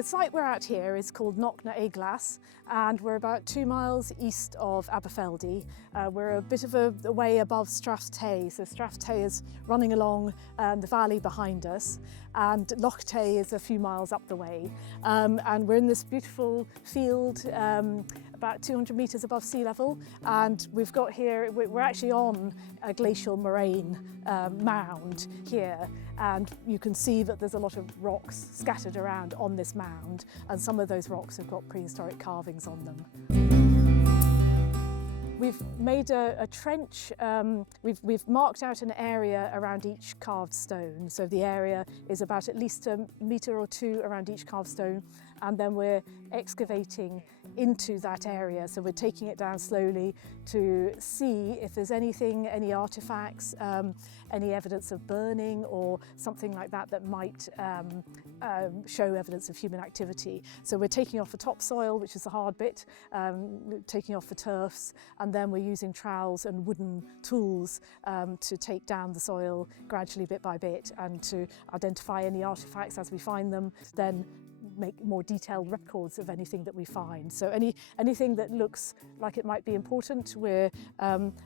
The site we're at here is called Knockna Eglas, and we're about 2 miles east of Aberfeldy. We're a bit of a way above Strath. So Strath is running along the valley behind us, and Loch Tay is a few miles up the way. And we're in this beautiful field about 200 metres above sea level, and we've got here, we're actually on a glacial moraine mound here, and you can see that there's a lot of rocks scattered around on this mound, and some of those rocks have got prehistoric carvings on them. We've made a trench, we've marked out an area around each carved stone, so the area is about at least a metre or two around each carved stone, and then we're excavating into that area, so we're taking it down slowly to see if there's anything, any artefacts, any evidence of burning or something like that that might show evidence of human activity. So we're taking off the topsoil, which is the hard bit, taking off the turfs, and then we're using trowels and wooden tools to take down the soil gradually bit by bit and to identify any artefacts as we find them, then make more detailed records of anything that we find. So anything that looks like it might be important, we're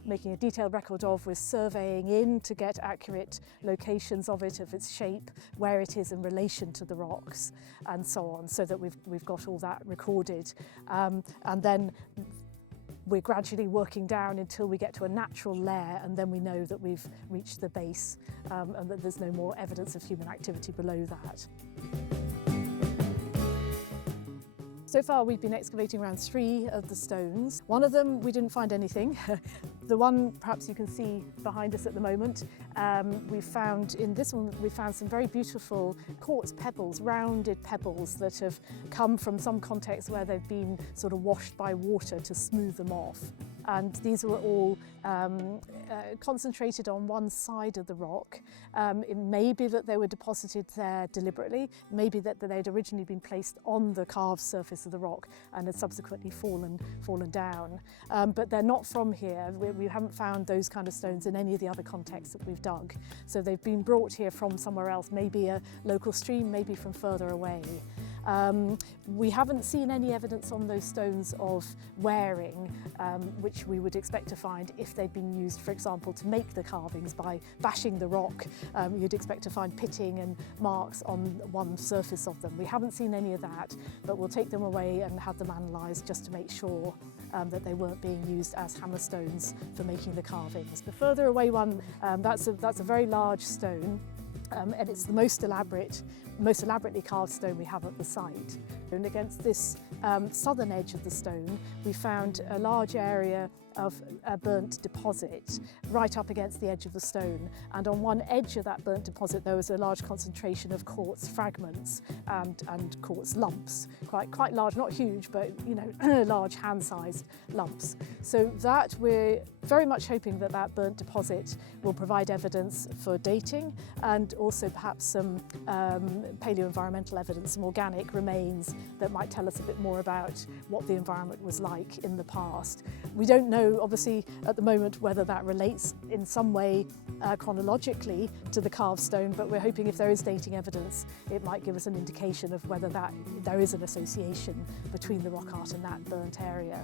making a detailed record of, we're surveying in to get accurate locations of it, of its shape, where it is in relation to the rocks, and so on, so that we've got all that recorded. And then we're gradually working down until we get to a natural layer, and then we know that we've reached the base and that there's no more evidence of human activity below that. So far we've been excavating around 3 of the stones. One of them we didn't find anything. The one perhaps you can see behind us at the moment, in this one we found some very beautiful quartz pebbles, rounded pebbles that have come from some context where they've been sort of washed by water to smooth them off. And these were all concentrated on one side of the rock. It may be that they were deposited there deliberately, maybe that they'd originally been placed on the carved surface of the rock and had subsequently fallen down. But they're not from here. We haven't found those kind of stones in any of the other contexts that we've dug. So they've been brought here from somewhere else, maybe a local stream, maybe from further away. We haven't seen any evidence on those stones of wearing, which we would expect to find if they'd been used, for example, to make the carvings by bashing the rock. You'd expect to find pitting and marks on one surface of them. We haven't seen any of that, but we'll take them away and have them analysed just to make sure that they weren't being used as hammerstones for making the carvings. The further away one, that's a very large stone. And it's the most elaborately carved stone we have at the site. And against this southern edge of the stone, we found a large area of a burnt deposit right up against the edge of the stone. And on one edge of that burnt deposit, there was a large concentration of quartz fragments and quartz lumps, quite large, not huge, but large hand-sized lumps. So that we're very much hoping that that burnt deposit will provide evidence for dating, and also perhaps some paleo-environmental evidence, some organic remains that might tell us a bit more about what the environment was like in the past. We don't know, obviously, at the moment whether that relates in some way chronologically to the carved stone, but we're hoping if there is dating evidence, it might give us an indication of whether there is an association between the rock art and that burnt area.